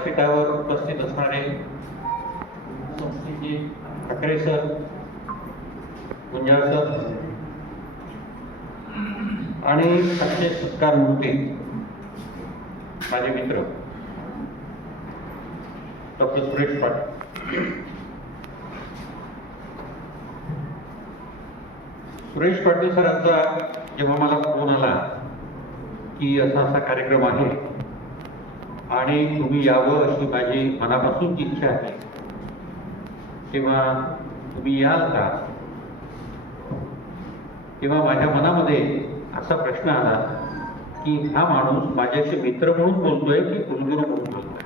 व्यासपीठावर उपस्थित असणारे संस्थेचे ठाकरे सर, गुंजाळ सर आणि आजचे सत्कार मूर्ती माझे मित्र डॉक्टर सुरेश पाटील. सुरेश पाटील सरांचा जेव्हा मला फोन आला की असा असा कार्यक्रम आहे आणि तुम्ही यावं अशी माझी मनापासून इच्छा आहे, तेव्हा तुम्ही याल का? तेव्हा माझ्या मनामध्ये असा प्रश्न आला की हा माणूस माझ्याशी मित्र म्हणून बोलतोय की कुलगुरू म्हणून बोलतोय.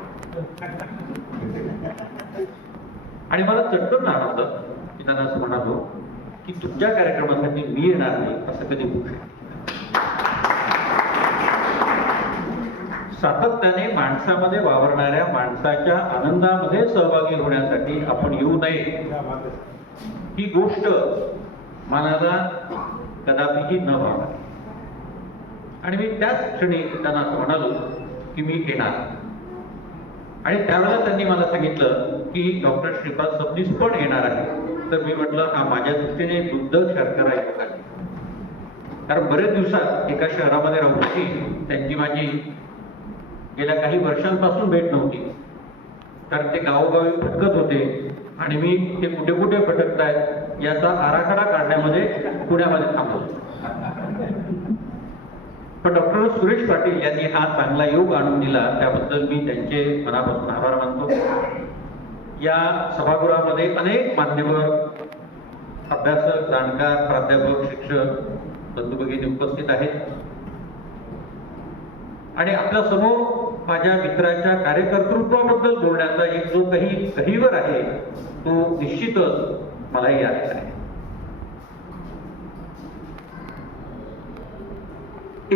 आणि मला चटकन आलं की त्यांना असं म्हणालो की तुमच्या कार्यक्रमासाठी मी येणार नाही असं कधी होऊ शकत. सातत्याने माणसामध्ये वावरणाऱ्या माणसाच्या आनंदामध्ये सहभागी होण्यासाठी आपण येऊ नये ही गोष्ट मनाला कदापिही न व्हावी. आणि मी त्याच क्षणी त्यांना असं म्हणालो की मी येणार. आणि त्यावेळेला त्यांनी मला सांगितलं की डॉक्टर श्रीपाद सबनीस पण येणार आहे. तर मी म्हटलं हा माझ्या दृष्टीने दुर्दैव शर्करा योग आहे, कारण बरेच दिवसात एका शहरामध्ये राहून त्यांची माझी गेल्या काही वर्षांपासून भेट नव्हती. कारण ते गावोगावी भटकत होते आणि मी ते कुठे कुठे भटकतायत याचा आराखडा काढण्यामध्ये पुण्यामध्ये थांबलो. पण डॉक्टर सुरेश पाटील यांनी हा चांगला योग आणून दिला, त्याबद्दल मी त्यांचे मनापासून आभार मानतो. या सभागृहामध्ये अनेक मान्यवर, अभ्यासक, जाणकार, प्राध्यापक, शिक्षक बंधू भगिनी उपस्थित आहेत. आणि आपल्या समोर माझ्या मित्राच्या कार्यकर्तृत्वाबद्दल बोलण्याचा एक जो काही कहीवर आहे तो निश्चितच मलाही आलेला आहे.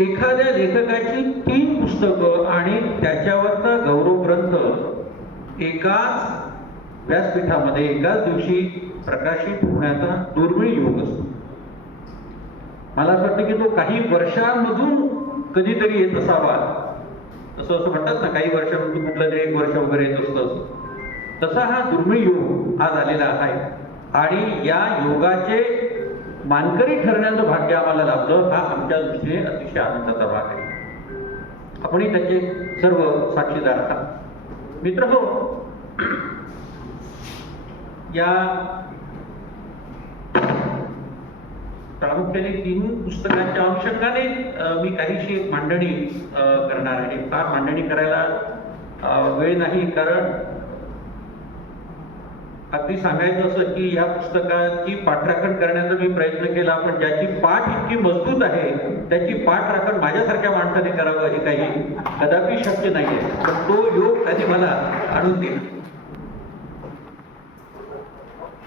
एखाद्या लेखकाची 3 पुस्तकं आणि त्याच्यावरचा गौरव ग्रंथ एकाच व्यासपीठामध्ये एकाच दिवशी प्रकाशित होण्याचा दुर्मिळ योग असतो. मला असं वाटतं की तो काही वर्षांमधून कधीतरी येत असावा. असं म्हणतात ना, काही वर्षांमधून कुठलं तरी 1 वर्ष वगैरे येत असतं, तसा हा दुर्मिळ योग आज आलेला आहे. आणि या योगाचे मानकरी ठरण्याचं भाग्य आम्हाला लाभलं, हा आमच्या दृष्टीने अतिशय आनंदाचा भाग आहे. आपणही त्याचे सर्व साक्षीदार आहात. मित्रहो, या प्रामुख्याने 3 पुस्तकांच्या अनुषंगाने मी काहीशी एक मांडणी करणार आहे. फार मांडणी करायला वेळ नाही, कारण अगदी सांगायचं असं की या पुस्तकाची पाठराखण करण्याचा मी प्रयत्न केला, पण ज्याची पाठ इतकी मजबूत आहे त्याची पाठराखण माझ्यासारख्या माणसाने करावं हे काही कदापि शक्य नाहीये. पण तो योग त्यांनी मला आणून दिला.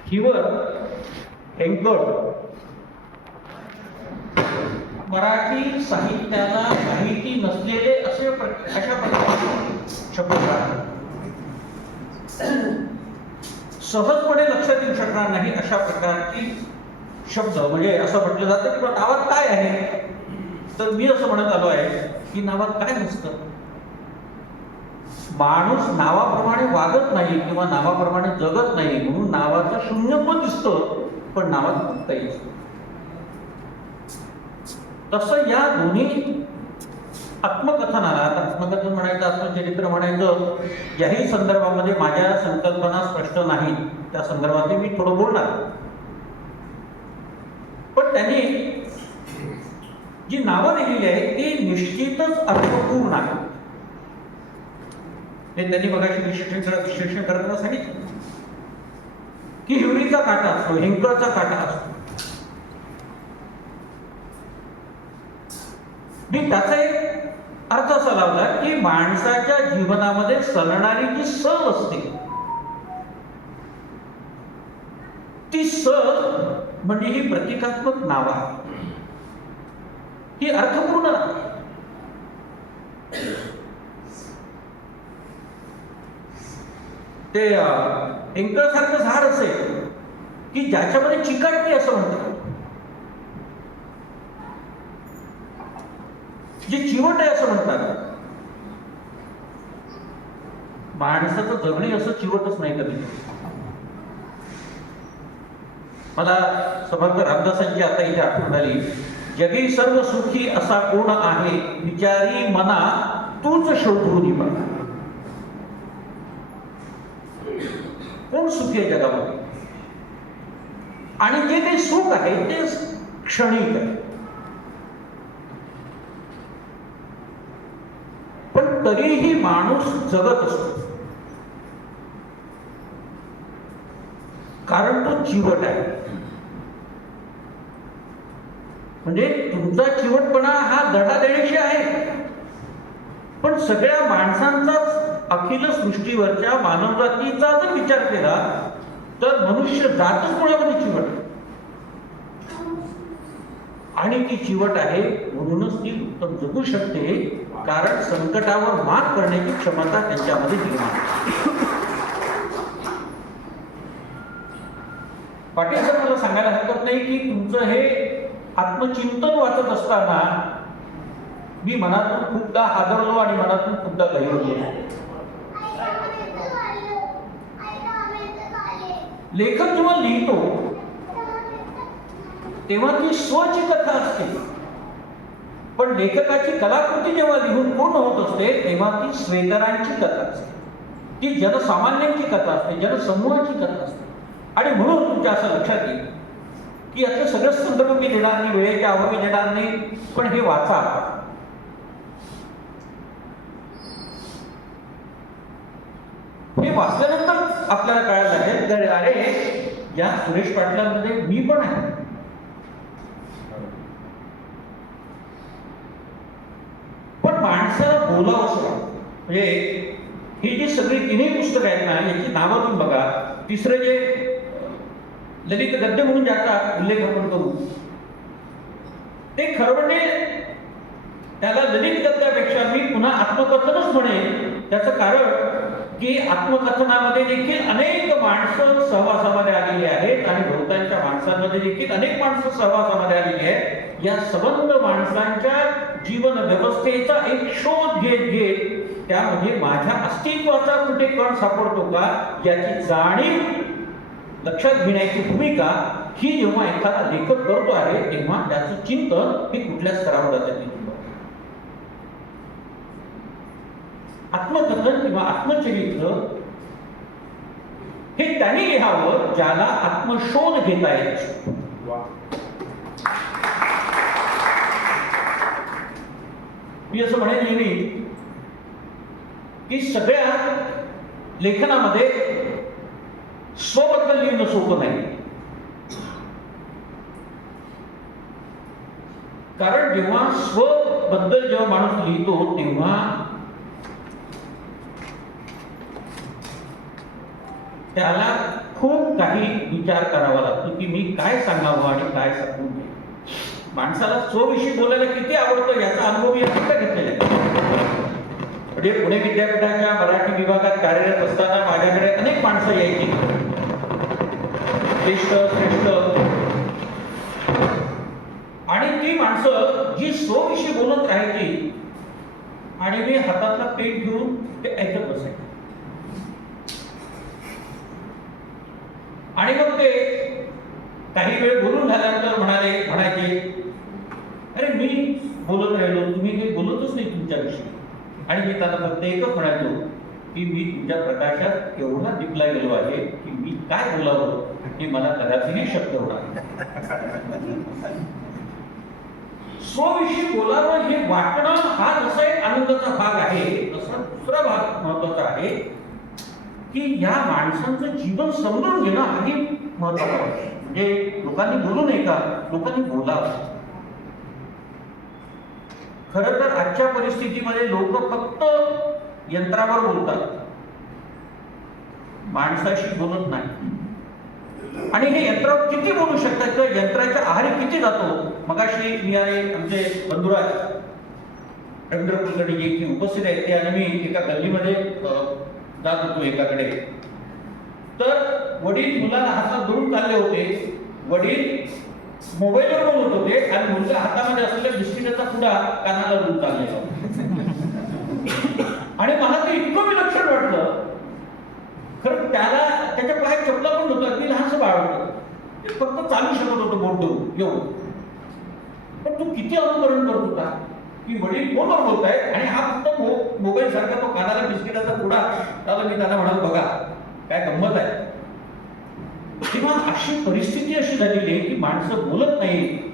हिवर हेंकट मराठी साहित्याला माहिती नसलेले अशा प्रकारचे शब्द सहजपणे लक्षात येऊ शकणार नाही अशा प्रकारची शब्द. म्हणजे असं म्हटलं जातं की नावात काय आहे, तर मी असं म्हणत आलो आहे की नावात काय नसतं. माणूस नावाप्रमाणे वागत नाही किंवा नावाप्रमाणे जगत नाही, म्हणून नावाचं शून्यत्व दिसतं पण नावात मुक्तही असतं. तसं या दोन्ही आत्मकथनाला, आत्मकथन म्हणायचं, आत्मचरित्र म्हणायचं, याही संदर्भामध्ये माझ्या संकल्पना स्पष्ट नाही, त्या संदर्भात मी थोडं बोलणार. पण त्यांनी जी नावं दिलेली आहेत ती निश्चितच अर्थपूर्ण आहेत. हे त्यांनी मगाशी विश्लेषण करताना सांगितलं की हिवरीचा काटा असतो, हिंकळचा काटा असतो. मी त्याचा एक अर्थ असा लावला की माणसाच्या जीवनामध्ये सलणारी जी सल असते ती सल म्हणजे ही प्रतिकात्मक नाव आहे, ही अर्थपूर्ण आहे. ते हिंकळसारखं झाड असेल की ज्याच्यामध्ये चिकटते असं म्हणतात, जे चिवट आहे असं म्हणतात. माणसाचं जगणे असं चिवटच नाही कधी. मला समर्थ रामदासांची आता इथे आठवण आली. जगी सर्व सुखी असा कोण आहे, विचारी मना तूच शोधून बघ. कोण सुखी आहे जगामध्ये? आणि जे काही सुख आहे ते क्षणिक आहे. पण तरीही माणूस जगत असतो, कारण तो चिवट आहे. म्हणजे तुमचा चिवटपणा हा धडाधडीशी आहे, पण सगळ्या माणसांचाच, अखिल सृष्टीवरच्या मानवजातीचा जर विचार केला तर मनुष्य जातच मुळामध्ये चिवट आहे. आणि ती चिवट आहे म्हणूनच ती उत्तम जगू शकते, कारण संकटावर मात करण्याची क्षमता त्यांच्यामध्ये निर्माण. पाटील सर मला सांगायला हरकत नाही की तुमचं हे आत्मचिंतन वाचत असताना मी मनातून खूपदा हादरलो आणि मनातून खूपदा गहिरलो. लेखक जेव्हा लिहितो तेव्हा ती स्वची कथा असते, पण लेखकाची कलाकृती जेव्हा लिहून पूर्ण होत असते तेव्हा ती स्वेतरांची कथा असते, ती जनसामान्यांची कथा असते, जनसमूहाची कथा असते. आणि म्हणून तुमच्या असं लक्षात येईल की याचं सगळं संदर्भ मी देणार नाही, वेळेच्या अभावी देणार नाही, पण हे वाचा. हे वाचल्यानंतर आपल्याला कळायला लागेल तर अरे या सुरेश पाटलांमध्ये मी पण आहे. पण माणसाला बोलावं असं वाटतं. म्हणजे ही जी सगळी तिन्ही पुस्तकं आहेत ना, याची नावं तुम्ही बघा. तिसरं जे ललित गद्य म्हणून ज्याचा उल्लेख आपण करू ते खरं म्हणजे त्याला ललित गद्यापेक्षा मी पुन्हा आत्मकथनच म्हणेन. त्याचं कारण की आत्मकथनामध्ये देखील अनेक माणसं सहवासामध्ये आलेली आहेत आणि भोवतालच्या माणसांमध्ये देखील अनेक माणसं सहवासामध्ये आलेली आहेत. या सबंध माणसांच्या जीवन व्यवस्थेचा एक शोध घेत घेत त्यामध्ये माझ्या अस्तित्वाचा कुठे कण सापडतो का याची जाणीव लक्षात घेण्याची भूमिका ही जेव्हा एखादा लेखक करतो आहे तेव्हा त्याचं चिंतन हे कुठल्या स्तरावर जातं. आत्मकथन किंवा आत्मचरित्र हे त्यांनी लिहावं ज्याला आत्मशोध घेता येत. मी असं म्हणेन नेहमी की सगळ्या लेखनामध्ये स्वबद्दल लिहिणं सोपं नाही, कारण जेव्हा स्वबद्दल जेव्हा माणूस लिहितो तेव्हा त्याला खूप काही विचार करावा लागतो की मी काय सांगावं आणि काय सांगू नये. माणसाला स्वविषयी बोलायला किती आवडतं याचा अनुभव मी आता घेतलेला आहे. म्हणजे पुणे विद्यापीठाच्या मराठी विभागात कार्यरत असताना माझ्याकडे अनेक माणसं यायची, ज्येष्ठ श्रेष्ठ, आणि ती माणसं जी स्वविषयी बोलत राहायची आणि मी हातातला पेन घेऊन ते ऐकत बसायचे. आणि मग ते काही वेळ बोलून झाल्यानंतर म्हणायचे अरे मी बोलत राहिलो, तुम्ही काही बोलतच नाही तुमच्याविषयी. आणि मी त्यांना फक्त एकच म्हणायचो की मी तुमच्या प्रकाशात एवढा दिपला गेलो आहे की मी काय बोलावं हे मला कदाचित शक्य होणार. स्वविषयी बोलावं हे वाटणं हा जसा एक आनंदाचा भाग आहे, तसा दुसरा भाग महत्वाचा आहे की या माणसांचं जीवन समजून घेणं हाही महत्वाचं आहे. म्हणजे लोकांनी बोलू नये का, लोकांनी बोलावं. खरं तर आजच्या परिस्थितीमध्ये लोक फक्त यंत्रावर बोलतात, माणसाशी बोलत नाही. आणि हे यंत्र किती बोलू शकतात किंवा यंत्राच्या आहारी किती जातो. मगाशी मी आणि आमचे बंधुराज रवींद्र कुलकर्णी जे की उपस्थित आहेत ते आणि मी एका गल्लीमध्ये जात होतो एकाकडे, तर वडील मुलाला हातात धरून चालले होते. वडील मोबाईलवर बोलत होते आणि मुलगा हातामध्ये असलेल्या बिस्किटाचा पुडा कानाला धरून चाललेला. आणि मला ते इतकं विलक्षण वाटलं पण त्याला त्याच्या पायात चपला पण नव्हतं, अगदी लहानसं बाळ होतं, ते फक्त चालू शकत होतं बोट देऊन एवढं. पण तू किती अनुकरण करत होता की वडील फोनवर बोलत आहे आणि हा फक्त मोबाईल सारखा तो कानाला बिस्किटाचा पुडा. त्याला मी त्याला म्हणाल, बघा काय गंमत आहे. किंवा अशी परिस्थिती अशी झालेली आहे की माणसं बोलत नाही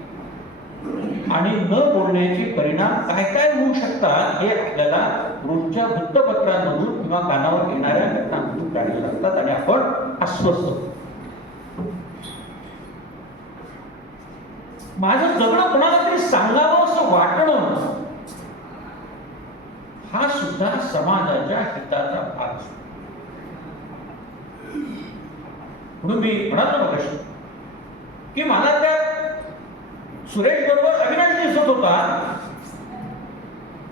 आणि न बोलण्याचे परिणाम काय काय होऊ शकतात हे आपल्याला रोजच्या वृत्तपत्रांमधून किंवा कानावर येणाऱ्या घटनांमधून काढले लागतात आणि आपण अस्वस्थ. माझं जगणं कोणाला तरी सांगावं असं वाटणं हा सुद्धा समाजाच्या हिताचा भाग असतो. म्हणून मी म्हणालो मगाशी की मला त्या सुरेश बरोबर अविनाश दिसत होता,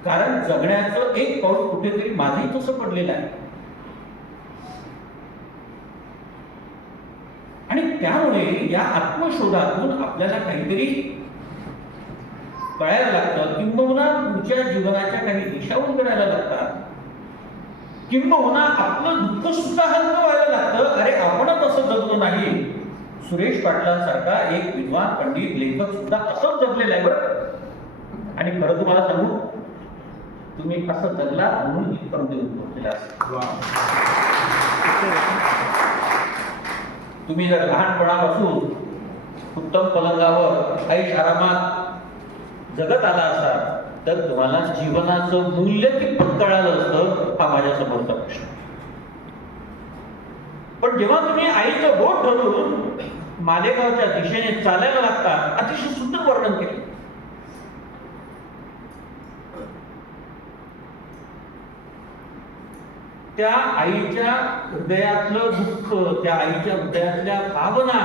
कारण जगण्याचं एक पाऊल कुठेतरी माझंही तसं पडलेलं आहे. आणि त्यामुळे या आत्मशोधातून आपल्याला काहीतरी कळायला लागतं, किंबहुना पुढच्या जीवनाच्या काही दिशा उलगडायला लागतात, किंबहुना आपलं दुःख सुद्धा हलकं व्हायला लागतं. अरे आपणच असं जगलो नाही. सुरेश पाटलांसारखा एक विद्वान पंडित लेखक सुद्धा असंच जगलेला आहे बरं. आणि खरं तुम्हाला सांगू, तुम्ही असं जगला म्हणून इथपर्यंत येऊन पोहोचलेला असेल. तुम्ही जर लहानपणापासून उत्तम पलंगावर ऐश आरामात जगत आला असाल तर तुम्हाला जीवनाचं मूल्य कितपत कळालं असतं हा माझ्या समोरचा प्रश्न. पण जेव्हा तुम्ही आईचं बोट धरून मालेगावच्या दिशेने चालायला लागता, अतिशय सुंदर वर्णन केले. त्या आईच्या हृदयातलं दुःख, त्या आईच्या हृदयातल्या भावना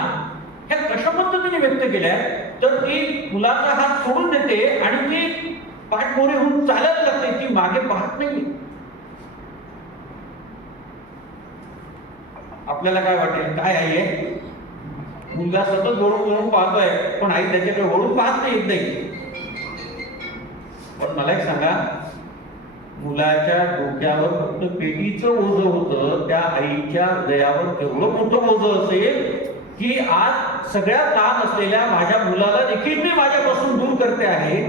ह्या कशा पद्धतीने व्यक्त केल्या, तर ती मुलाचा हात सोडून देते आणि ती पाठमोरे होऊन चालायला लागते, ती मागे पाहत नाही. आपल्याला काय वाटेल, काय आई आहे, मुलगा सतत वळून वळून पाहतोय पण आई त्याच्याकडे वळून पाहत नाही, येत नाही. पण मला एक सांगा, मुलाच्या डोक्यावर फक्त पेटीचं ओझं होतं, त्या आईच्या हृदयावर केवढं मोठं ओझं असेल की आज सगळ्यात लहान असलेल्या माझ्या मुलाला देखील मी माझ्यापासून दूर करते आहे.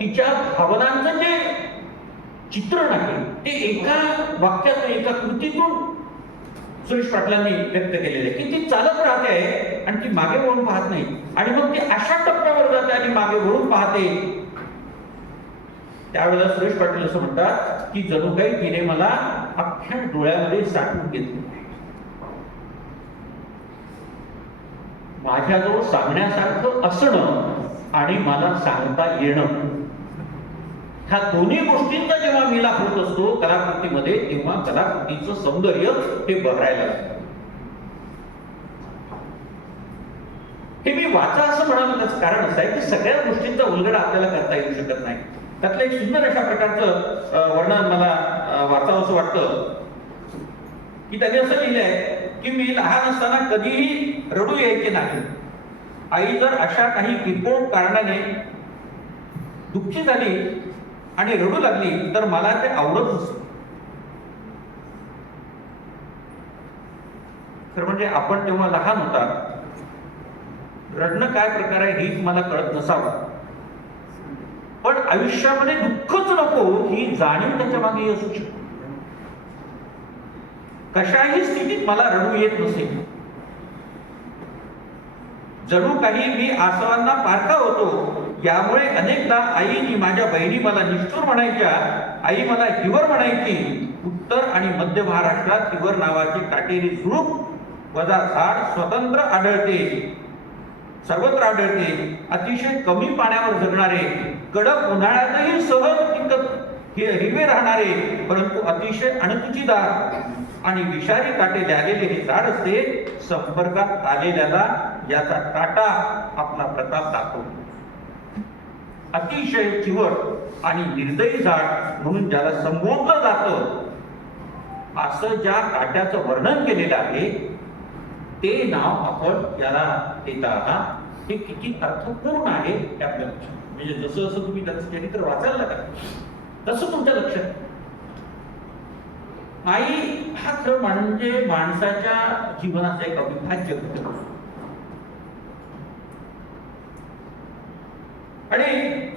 तिच्या भावनांचं जे चित्रण आहे ते एका वाक्यातून, एका कृतीतून सुरेश पाटलांनी व्यक्त केलेले आहे की ती चालत राहते आहे आणि ती मागे वळून पाहत नाही. आणि मग ती अशा टप्प्यावर जाते आणि मागे वळून पाहते. त्यावेळेला सुरेश पाटील असं म्हणतात की जणू काही तिने मला अख्ख्या डोळ्यामध्ये साठवून घेतलं. माझ्याजवळ सांगण्यासारखं असणं आणि मला सांगता येणं, ह्या दोन्ही गोष्टींचा जेव्हा मिलाप होत असतो कलाकृतीमध्ये, तेव्हा कलाकृतीचं सौंदर्य हे बहरायला लागतं. हे मी वाचा असं म्हणालं त्याचं कारण असं आहे की सगळ्या गोष्टींचा उलगडा आपल्याला करता येऊ शकत नाही. त्यातलं एक सुंदर अशा प्रकारचं वर्णन मला वाचावं असं वाटतं की त्यांनी असं लिहिलंय की मी लहान असताना कधीही रडू यायचे नाही. आई जर अशा काही किरकोळ कारणाने दुःखी झाली आणि रडू लागली तर मला ते आवडत नसतं. तर म्हणजे आपण तेव्हा लहान होता, रडणं काय प्रकार आहे हेच मला कळत नसावं, पण आयुष्यामध्ये दुःखच नको ही जाणीव त्याच्या मागे असू शकते. कशाही स्थितीत मला रडू येत नसेल, जणू काही मी आसवांना पारखा होतो. यामुळे अनेकदा आईनी, माझ्या बहिणी मला निष्ठुर म्हणायच्या. आई मला हिवर म्हणायची. उत्तर आणि मध्य महाराष्ट्रात हिवर नावाची काटेरी झुडूप वजा झाड स्वतंत्र आढळते, सर्वत्र आढळते. अतिशय कमी पाण्यावर जगणारे, कडक उन्हाळ्यातही सहज हिरवे राहणारे, परंतु अतिशय अणकुचीदार आणि विषारी काटे लागलेले हे झाड असते. संपर्कात आलेल्याला याचा काटा आपला प्रताप दाखवतो. अतिशय चिवट आणि निर्दयी झाड म्हणून ज्याला संबोधलं जातं, असं ज्या काट्याचं वर्णन केलेलं आहे ते नाव आपण याला देत आहात. हे किती अर्थपूर्ण आहे हे आपल्या लक्षात, म्हणजे जसं जसं तुम्ही त्याचं चरित्र वाचायला लागता तसं तुमच्या लक्षात. आई हा खरं म्हणजे माणसाच्या जीवनाचा एक अविभाज्य घटक असतो. आणि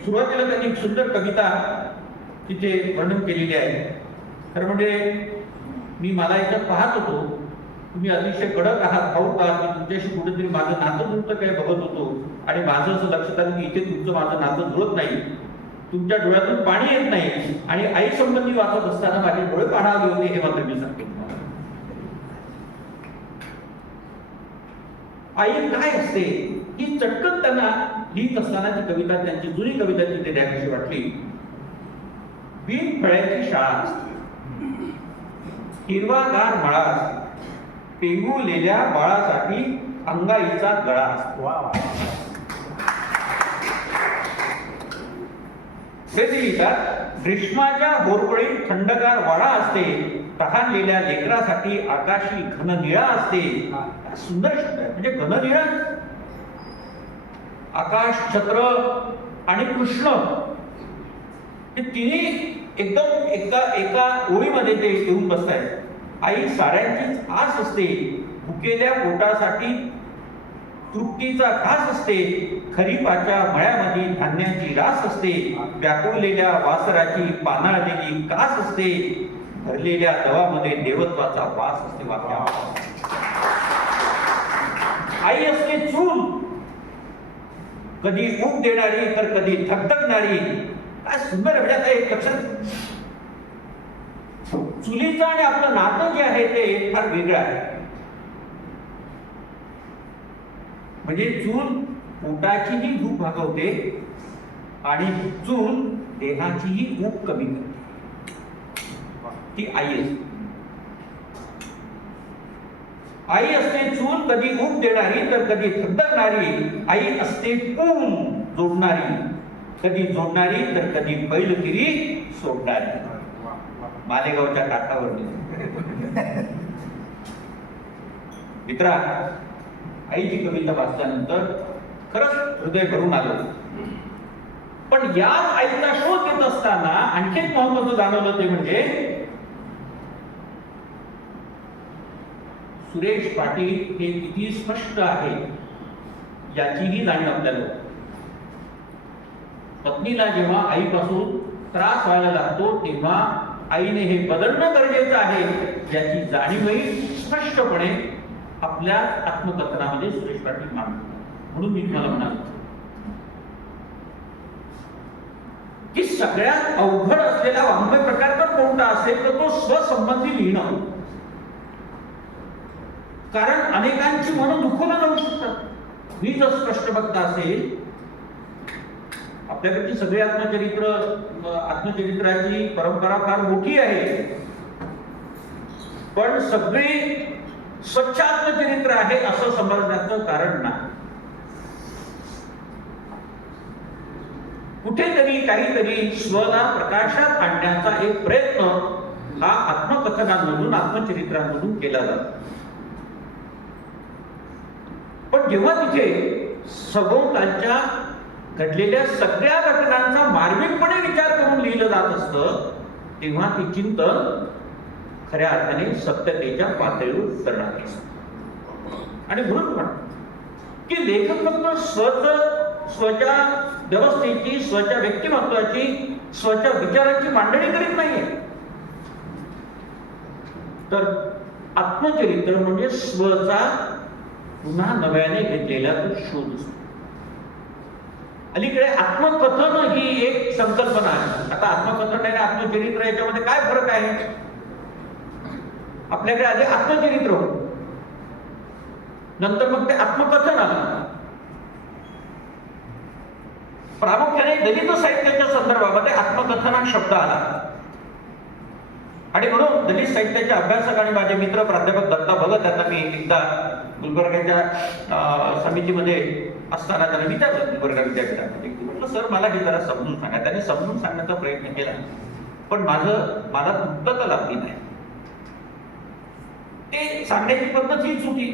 सुरुवातीला त्यांनी एक सुंदर कविता तिथे वर्णन केलेली आहे. खरं म्हणजे मला याच्यात पाहत होतो, तुम्ही अतिशय कडक आहात, भाऊक आहात, मी तुमच्याशी कुठेतरी माझं नातं जुळतं काय बघत होतो आणि माझं असं लक्षात आलं की इथे तुमचं माझं नातं जुळत नाही, तुमच्या डोळ्यातून पाणी येत नाही आणि आई संबंधी वाचत असताना माझे डोळे पाणावले होते, हे मात्र मी सांगतो. आई काय असते ही चटकन त्यांना लिहित असताना ती कविता, त्यांची जुनी कविता तिथे द्यावीशी वाटली. बिन फळ्याची शाळा असते, हिरवागार मळा असते, पेंगुलेल्या बाळासाठी अंगाईचा गळा असतो. ग्रीष्माच्या होरपळीत थंडगार वाडा असते, तहानलेल्या लेकरासाठी आकाशी घन निळा असते. सुंदर शब्द आहे, म्हणजे घन निळा, आकाश, छत्र आणि कृष्ण हे तिन्ही एकदम एका ओळीमध्ये ते येऊन बसतायत. आई साऱ्यांचीच आस असते, भुकेल्या पोटासाठी तृप्तीचा घास असते, खरीपाच्या मळ्यामध्ये धान्याची रास असते, व्याकुळलेल्या वासराची पानाळलेली कास असते, भरलेल्या दवामध्ये देवत्वाचा वास असते. वाक्या आई असते चूल, कधी ऊब देणारी तर कधी थकथकणारी. काय सुंदर म्हणजे एक लक्षात, चुलीचं आणि आपलं नातं जे आहे ते फार वेगळं आहे. म्हणजे चूल पोटाचीही भूक भागवते आणि चूल देहाचीही भूक कमी करते. ती आई असते. आई असते चूल, कधी ऊब देणारी तर कधी थकथकणारी. आई असते पूल जोडणारी, कधी जोडणारी तर कधी बैलगिरी सोडणारी. मालेगावच्या काठावर मित्रा, आईची कविता वाचल्यानंतर खरंच हृदय भरून आलं. पण याच आईचा शोध घेत असताना आणखी एक महत्वाचं जाणवलं, ते म्हणजे सुरेश पाटील हे किती स्पष्ट आहे याचीही जाणीव आपल्याला. पत्नीला जेव्हा आईपासून त्रास व्हायला लागतो तेव्हा आईने हे बदलणं गरजेचं आहे याची जाणीवही स्पष्टपणे आपल्या आत्मकथनामध्ये सुरेश पाटील मांडतात. म्हणून मी तुम्हाला म्हणालो की सगळ्यात अवघड असलेला वाङ्मय प्रकार तर कोणता असेल तर तो स्वसंबंधी लिहिणं. कारण अनेकांची मनं दुखवलं जाऊ शकतात. मी जर स्पष्ट बघता असेल, आपल्याकडची सगळी आत्मचरित्राची परंपरा फार मोठी आहे, पण सगळी स्वच्छ आत्मचरित्र आहे असं समजण्याचं कारण नाही. कुठेतरी काहीतरी स्वला प्रकाशात आणण्याचा एक प्रयत्न हा आत्मकथनांमधून, आत्मचरित्रांमधून केला जातो. पण जेव्हा तिथे सभोवतालच्या घडलेल्या सगळ्या घटनांचा मार्मिकपणे विचार करून लिहिलं जात असतं, तेव्हा ते चिंतन खऱ्या अर्थाने सत्यतेच्या पातळीवर उतरणार असतं. आणि म्हणून म्हणतो की लेखक फक्त स्वच्या व्यवस्थेची, स्वच्या व्यक्तिमत्वाची, स्वच्या विचारांची मांडणी करीत नाहीये, तर आत्मचरित्र म्हणजे स्वचा पुन्हा नव्याने घेतलेला तो शोध असतो. अलीकडे आत्मकथन ही एक संकल्पना आहे. आता आत्मकथन आणि आत्मचरित्र याच्यामध्ये काय फरक आहे? आपल्याकडे आधी आत्मचरित्र होतं, नंतर मग ते आत्मकथन आलं. प्रामुख्याने दलित साहित्याच्या संदर्भामध्ये आत्मकथन हा शब्द आला आणि म्हणून दलित साहित्याचे अभ्यासक आणि माझे मित्र प्राध्यापक दत्ता भगत यांना मी एकदा गुलबर्गाच्या समितीमध्ये असताना त्यांना विचारलं, गुलबर्गा विद्यापीठामध्ये, म्हटलं सर मला हे जरा समजून सांगा. त्याने समजून सांगण्याचा प्रयत्न केला पण मला पूर्तता लागली नाही. ते सांगण्याची पद्धत हीच होती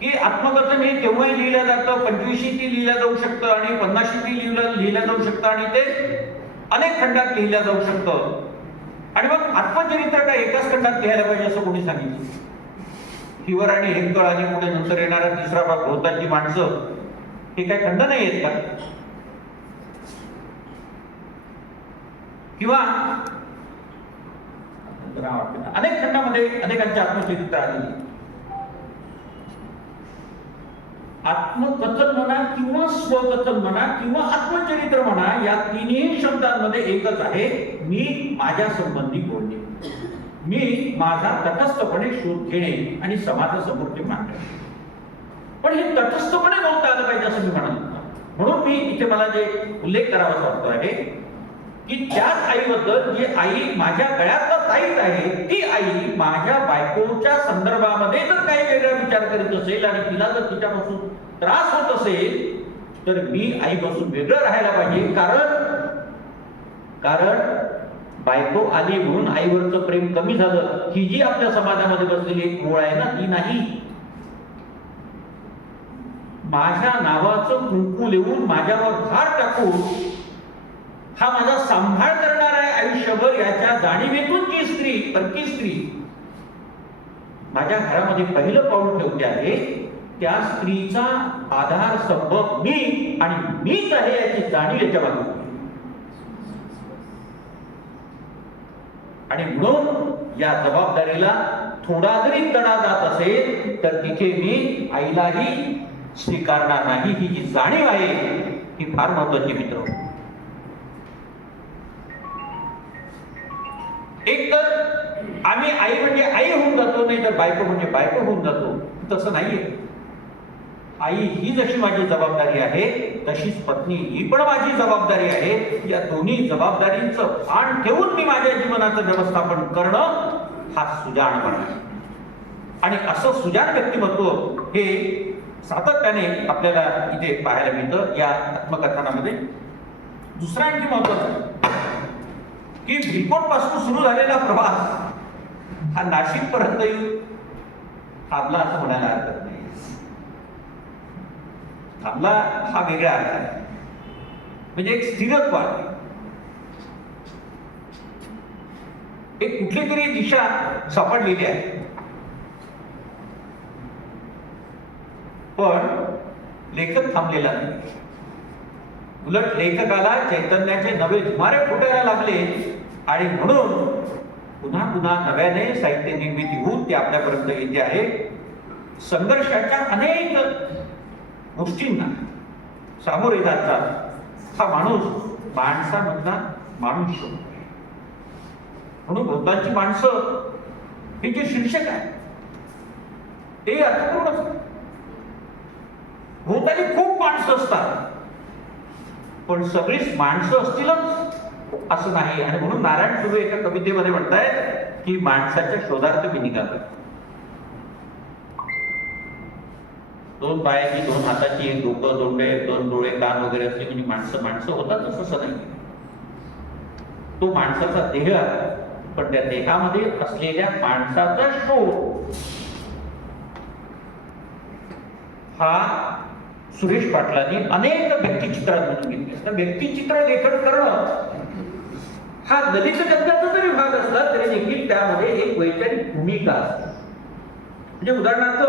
की आत्मकथन हे केव्हाही लिहिलं जातं, 25शी लिहिलं जाऊ शकतं आणि 50शी लिहिलं जाऊ शकतं आणि ते अनेक खंडात लिहिलं जाऊ शकतं. आणि मग आत्मचरित्र काय एकाच खंडात लिहायला पाहिजे असं कोणी सांगितलं? हिवर आणि हेमकळ आणि पुढे नंतर येणारा तिसरा भाग भोवताची माणसं, हे काय खंड नाही आहेत का? किंवा अनेक खंडामध्ये अनेकांची आत्मचरित्र आली. आत्मकथन म्हणा किंवा स्वकथन म्हणा किंवा आत्मचरित्र म्हणा, या तिन्ही शब्दांमध्ये एकच आहे, मी माझ्या संबंधी बोलणे, मी माझा तटस्थपणे शोध घेणे आणि समाजासमोर ते मांडणे. पण हे तटस्थपणे बोलता आलं पाहिजे असं मी म्हणत. म्हणून मी इथे मला जे उल्लेख करावा वाटतो आहे की त्याच आईबद्दल, जी आई माझ्या गळ्यातला ताईत आहे, ती आई माझ्या बायकोच्या संदर्भामध्ये जर काही वेगळा विचार करीत असेल आणि तिला जर तिच्यापासून त्रास होत असेल, तर मी आईपासून वेगळं राहायला पाहिजे. कारण बायको आली म्हणून आईवरचं प्रेम कमी झालं, ही जी आपल्या समाजामध्ये बसलेली एक ओळ आहे ना, ती नाही. माझ्या नावाचं कुंकू लिहून माझ्यावर धार टाकून हा माझा सांभाळ करणार आहे आयुष्यभर, याच्या जाणीवेतून जी स्त्री, परकी स्त्री माझ्या घरामध्ये पहिलं पाऊल ठेवते आहे, त्या स्त्रीचा आधार स्तंभ मी आणि मीच आहे याची जाणीव याच्या बाजूला. आणि म्हणून या जबाबदारीला थोडा जरी तडा जात असेल तर तिथे मी आईलाही स्वीकारणार नाही, ही जी जाणीव आहे ही फार महत्वाची मित्र. एक तर आम्ही आई म्हणजे आई होऊन जातो, नाही तर बायको म्हणजे बायको होऊन जातो. तसं नाहीये. आई ही जशी माझी जबाबदारी आहे, तशीच पत्नी ही पण माझी जबाबदारी आहे. या दोन्ही जबाबदारींचं भान ठेवून मी माझ्या जीवनाचं व्यवस्थापन करणं हा सुजाणपणा आहे. आणि असं सुजाण व्यक्तिमत्व हे सातत्याने आपल्याला इथे पाहायला मिळतं या आत्मकथनामध्ये. दुसरा आणखी महत्वाचं की भिलकोट पासून सुरू झालेला प्रवास हा नाशिक पर्यंत थांबला असं म्हणायला हरकत नाही. थांबला हा वेगळा अर्थ आहे, म्हणजे एक स्थिरत्व आहे, एक कुठली तरी दिशा सापडलेली आहे. पण लेखक थांबलेला नाही. उलट लेखकाला चैतन्याचे नवे धुमारे फुटायला लागले आणि म्हणून पुन्हा पुन्हा नव्याने साहित्य निर्मिती होऊन ते आपल्यापर्यंत येते आहे. संघर्षाच्या अनेक गोष्टींना सामोरे जातात हा माणूस माणसामधला माणूस. म्हणून भोवतालची माणसं हे जे शीर्षक आहे ते अर्थपूर्ण. भोवताली खूप माणसं असतात, पण सगळीच माणसं असतीलच असं नाही. आणि म्हणून नारायण सुर्वे एका कवितेमध्ये म्हणतायत की माणसाच्या शोधार्थ मी निघालो. दोन पायाची, दोन हाताची, एक डोकं, दोंडे, दोन डोळे, कान वगैरे असले म्हणजे माणसं माणसं होतात असं नाही. तो माणसाचा देह आहे, पण त्या देहामध्ये असलेल्या माणसाचा शोध हा सुरेश पाटलांनी अनेक व्यक्तिचित्रात घेतले. व्यक्तिचित्र लेखन करणं हा ललित गद्याचा जरी भाग असला तरी देखील त्यामध्ये एक वैचारिक भूमिका असते. म्हणजे उदाहरणार्थ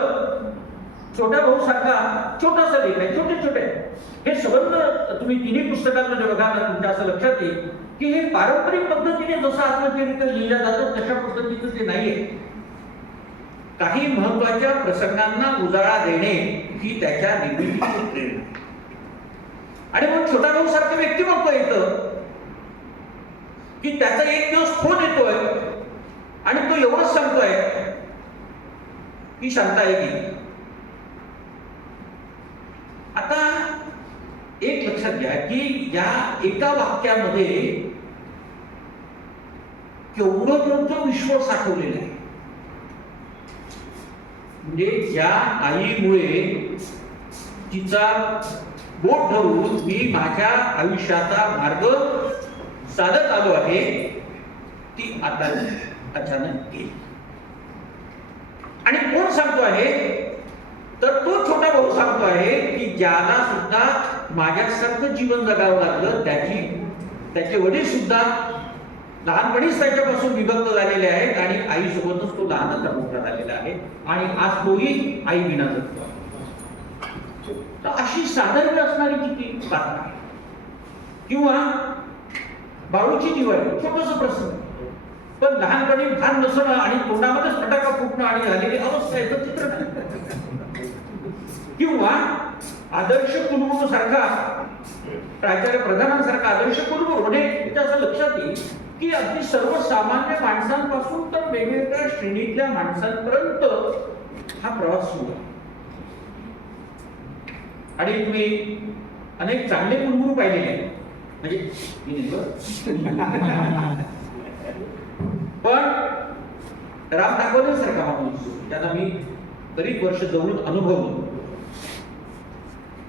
छोट्या भाऊ सारखा छोटासा लेख आहे, छोटे छोटे हे संबंध तुम्ही तिन्ही पुस्तकांमध्ये बघा ना, तुमच्या असं लक्षात येईल की हे पारंपरिक पद्धतीने जसं आत्मचरित्र लिहिलं जातं तशा पद्धतीचं ते नाहीये. काही महत्वाच्या प्रसंगांना उजाळा देणे ही त्याच्या निर्मितीची प्रेरणा. आणि मग छोटा भाऊ सारखं व्यक्तिमत्व येतं की त्याचा एक दिवस फोन येतोय आणि तो एवढंच सांगतोय की शांता आहे की. आता एक लक्षात घ्या की या एका वाक्यामध्ये केवढं मोठं विश्व साठवलेलं आहे. म्हणजे ज्या आईमुळे तिचा बोट धरून मी माझ्या आयुष्याचा मार्ग चालत आलो आहे, ती आता अचानक गेली. आणि कोण सांगतो आहे तर तो छोटा भाऊ सांगतो आहे की ज्याला सुद्धा माझ्यासारखं जीवन जगावं लागलं, त्याचे वडील सुद्धा लहानपणीच त्याच्यापासून विभक्त झालेले आहेत आणि आईसोबतच तो लहानच मोठा झालेला आहे आणि आज तोही आई विना जगतो. तर अशी साधारण असणारी किती कथा आहे. किंवा बाळूची दिवाळी, छोटस प्रसंग, पण लहानपणी भान नसणं आणि तोंडामध्येच फटाका फुटणं आणि झालेली अवस्था याचं चित्र नाही. किंवा आदर्श कुलगुरू सारखा, प्राचार्य प्रधानांसारखा आदर्श कुलगुरू होणे, असं लक्षात येईल की अगदी सर्वसामान्य माणसांपासून तर वेगवेगळ्या श्रेणीतल्या माणसांपर्यंत हा प्रवास सुरू आहे. आणि तुम्ही अनेक चांगले कुलगुरू पाहिलेले आहेत, म्हणजे पण राम दाखवण्यासारखा माणूस त्यांना मी बरीच वर्ष जवळून अनुभवलो.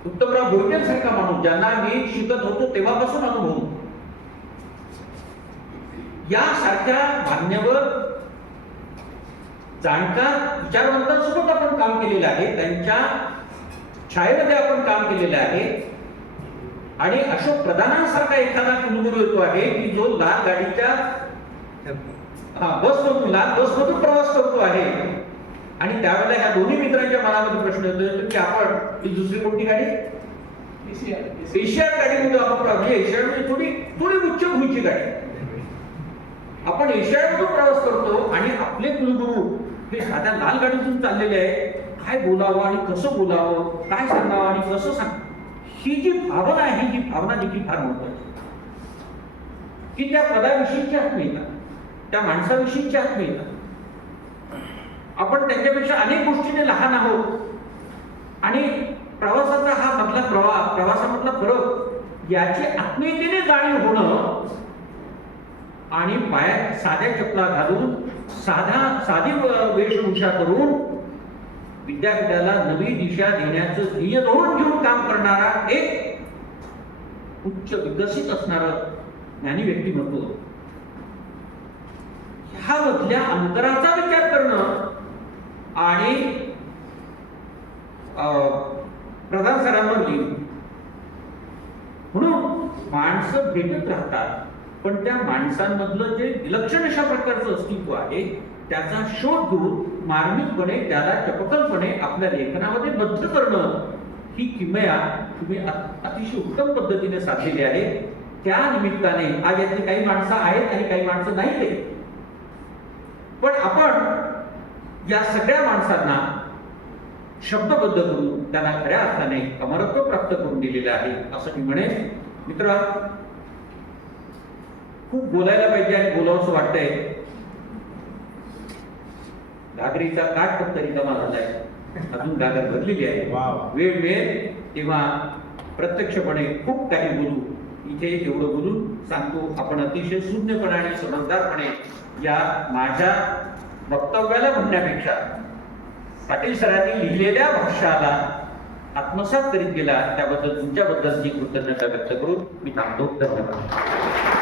उत्तमराव भोईटेंसारखा माणूस ज्यांना मी शिकत होतो तेव्हापासून अनुभवलो. यासारख्या मान्यवर जाणकार विचारवंतांसोबत आपण काम केलेलं आहे, त्यांच्या छायेमध्ये आपण काम केलेलं आहे. आणि अशोक प्रधानांसारखा एखादा कुलगुरू येतो आहे की जो लाल गाडीच्या बसमधून प्रवास करतो आहे. आणि त्यावेळेला ह्या दोन्ही मित्रांच्या मनामध्ये प्रश्न येतो की आपण ही दुसरी कोणती गाडी, एशियाड गाडीमध्ये आपण म्हणजे एशियाड थोडी उच्च भूची गाडी, आपण एशियाडमधून प्रवास करतो आणि आपले कुलगुरू हे साध्या लाल गाडीतून चाललेले आहे. काय बोलावं आणि कसं बोलावं, काय सांगावं आणि कसं सांग, ही जी भावना आहे, ही भावना देखील फार महत्वाची, की त्या पदाविषयीची आत्मीयता, त्या माणसाविषयीची आत्मीयता. आपण त्यांच्यापेक्षा अनेक गोष्टीने लहान आहोत आणि प्रवासाचा हा मधला प्रवासामधला फरक याची आत्मीयतेने जाणीव होणं आणि पायात साध्या चपला घालून साधी वेशभूषा करून विद्यापीठाला नवी दिशा देण्याचं ध्येय धोरण घेऊन काम करणारा एक उच्च विकसित असणारं ज्ञानी व्यक्तिमत्व, ह्या मधल्या अंतराचा विचार करणं आणि प्रधान सरांवर लिहिणं. म्हणून माणसं भेटत राहतात, पण त्या माणसांमधलं जे विलक्षण अशा प्रकारचं अस्तित्व आहे त्याचा शोध घेऊन मार्मिकपणे त्याला चपकलपणे आपल्या लेखनामध्ये बद्ध करणं, ही किमया तुम्ही अतिशय उत्तम पद्धतीने साधलेली आहे. त्या निमित्ताने आज यातली काही माणसं आहेत आणि काही माणसं नाही, पण आपण या सगळ्या माणसांना शब्दबद्ध करून त्यांना खऱ्या अर्थाने अमरत्व प्राप्त करून दिलेलं आहे असं मी म्हणेन. मित्र, खूप बोलायला पाहिजे आणि बोलावंसं वाटतंय. घागरीचा काठ फक्त रिकामा झालाय, अजून घागर भरलेली आहे. वेळ मिळेल तेव्हा प्रत्यक्षपणे खूप काही बोलू. इथे एवढं बोलून सांगतो, आपण अतिशय शून्यपणे समजदारपणे या माझ्या वक्तव्याला म्हणण्यापेक्षा पाटील सरांनी लिहिलेल्या भाष्याला आत्मसात करीत गेला त्याबद्दल तुमच्याबद्दलची कृतज्ञता व्यक्त करून मी थांबतो. धन्यवाद.